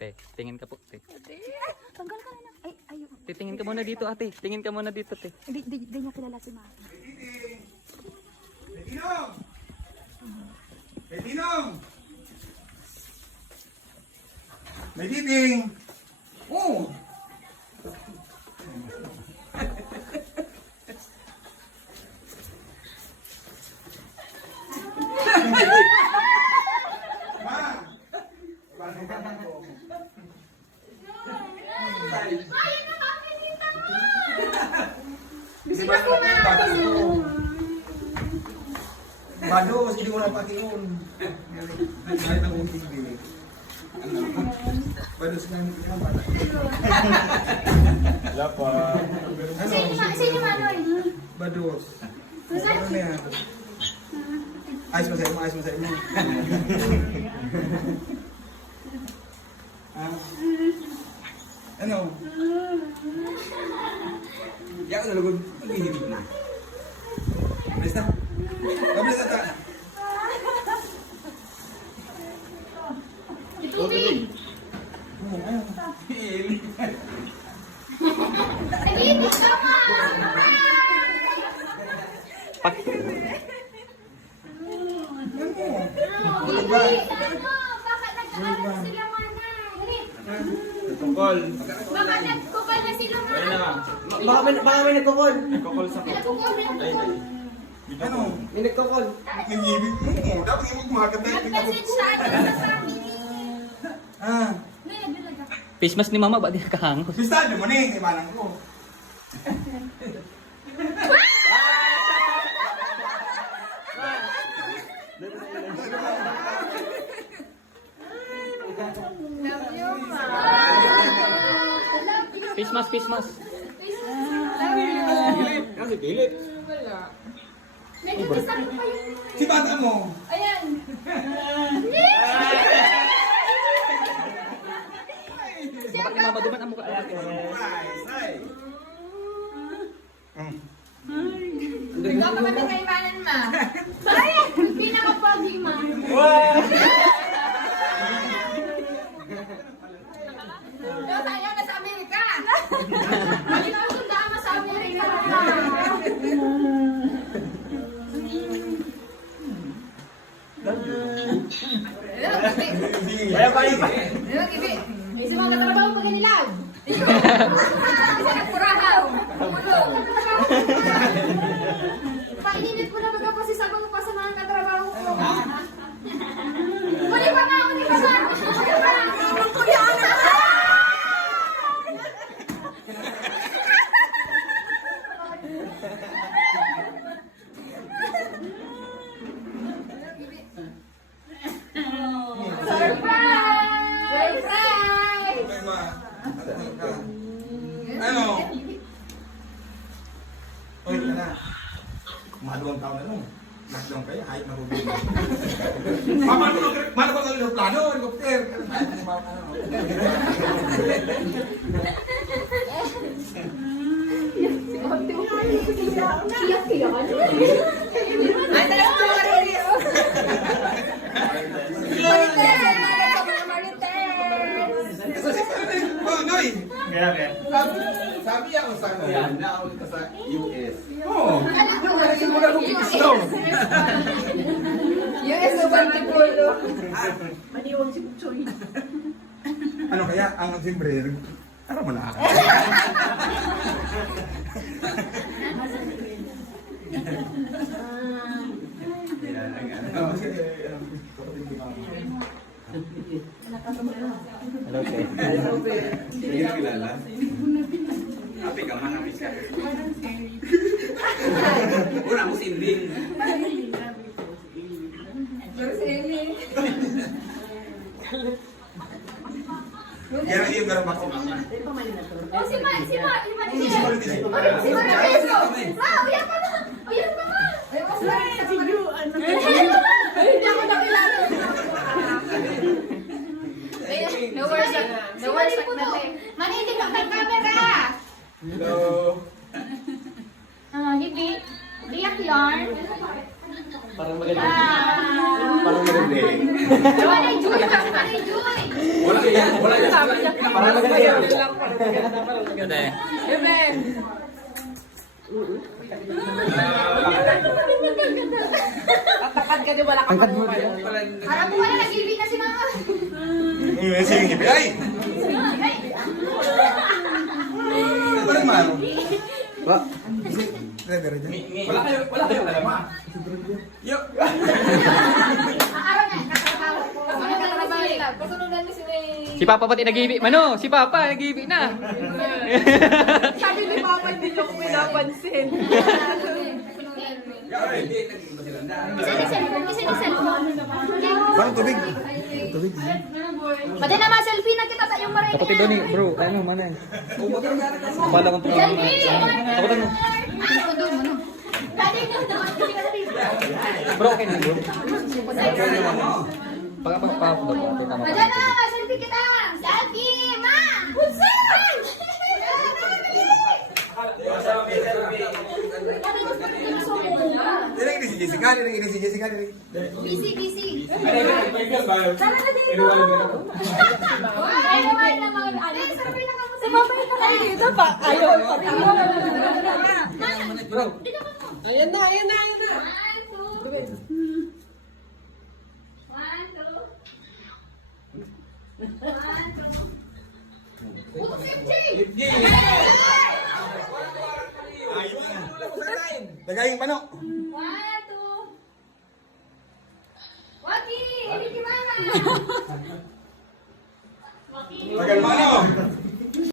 Te, tingin ka po, te. Tanggal ka na. Ay, ayun. Titingin ka muna dito, ate. Tingin ka muna dito, te. Hindi niya kilala si Mama. Betinong! Betinong! May titing! Oh! Ma! Paano ba ako? Di ba ako patingon? Bados, hindi ko na patingon. Kahit ang unting bilik. Bados nga hindi ko na patingon. Wala pa. Sino Manoy? Bados. Ano na yan? Ayos mo sa'yo mo, ayos mo sa'yo mo. Ano? Yan ko nalagod. Maghihimik na. Bilis na. Mabilis na ta. Itubig! Nag-iinis ka pa! Pak. Hindi! Bakit nag-aaral sila Mana? Tungkol. Bakit nagkukal na sila Mana? Baka may nagkukol. Nagkakol sa Nagkukal na. Ano? May nagkukol. Nag-ibig mo. Dapat hindi mo kumagat tayo. Nag-message sa atin sa family. Ah. Ngayon, yun lang. Face mask ni mama, ba't di nakahangos? Bistado mo ni. Imanang ko. Love you, Ma. Face mask, face mask. Love you. Kasi pilit. Medyo kasama pa yung... Si bata mo. Ayan. Bakit ni mama duman ang mukha? Ikaw pa kami kaibanan, Ma. Ay! Pinaka-pogi, Ma. Pero tayo nasa Amerika. Malinaw yung dama sa Amerika. Kaya pa iba. Ano, Gibi? Isa mga katrabaho pag ganilag. Isa nagpurahaw. Ulo. Paininit ko na baga kasi sabang pa sa mga katrabaho ko. Muli pa nga, muli pa nga. Muli pa nga. Kuya, ano? Surprise! Ay, ma. Ano? Oy, na. Mahalawang taon na nung. Lockdown kayo, kahit marunong. Mano ko ng plano, helicopter. Iyak-iyak. Ay, talagang Marites! Oh, Noy! Kaya. Sabi ako sa kanya, naawit ka sa US. Oo. Kasi mo na kung gusto. US o Bantipulo. Maniwang si Buksoy. Ano kaya ang timbre? Ano mo na? Hello, te. Hindi na kilala. Api ka man, api ka. Una mo sinding. Kaya yung garang bako mama. Oh, si Ma, si Ma, si Ma, si Ma. Marites. Si Marites. Ma, uyan pa na. Uyan pa, Ma. Ay, mas si Ju, ano? Hindi ako nakilala. No words na tayo. Manilig ka ng camera. Hello. Hibi, biyak yarn. Parang maganda. Ah. Parang maganda. birthday. Panay Joy! Panay Joy! Wala yan. Wala yan. Parang maganda yun. Maganda eh. Tatapad ka di wala ka pa. Parang mo wala, nag-ibig na si Mama. Sige, ay! Ano naman? Wala kayo alam Yo! Araw na, nakatrabaho. Ano nakatrabaho nila? Kasunundan ni sila Si Papa pati nag-ibig. Mano, si Papa nag-ibig na. Sabi ni Papa, hindi niyo ko pinapansin. Isa ni cellphone, isa ni cellphone. Parang tubig. Tubig. Pwede na ma-selfie na kita tayong maray. Kapatid doon eh, bro. Ano, manay. Pala kong tulungan na. Takutan mo. Ano doon, ano? Dali na doon. Bro, okay na bro. Pagkapag Pwede na, ma-selfie kita. Selfie, ma! What's up? Ini si Jessica, ini si Jessica. Busy, busy. Sana na dito. Ay, ay, na mga ano. Survey na kamo. Si Mama ito na dito pa. Ayaw, pati. Bro. Ayan na, ayan na. 1, 2. Tagayin pa no. 1, 2. Waki, hindi ki Mama. Tagal pa no.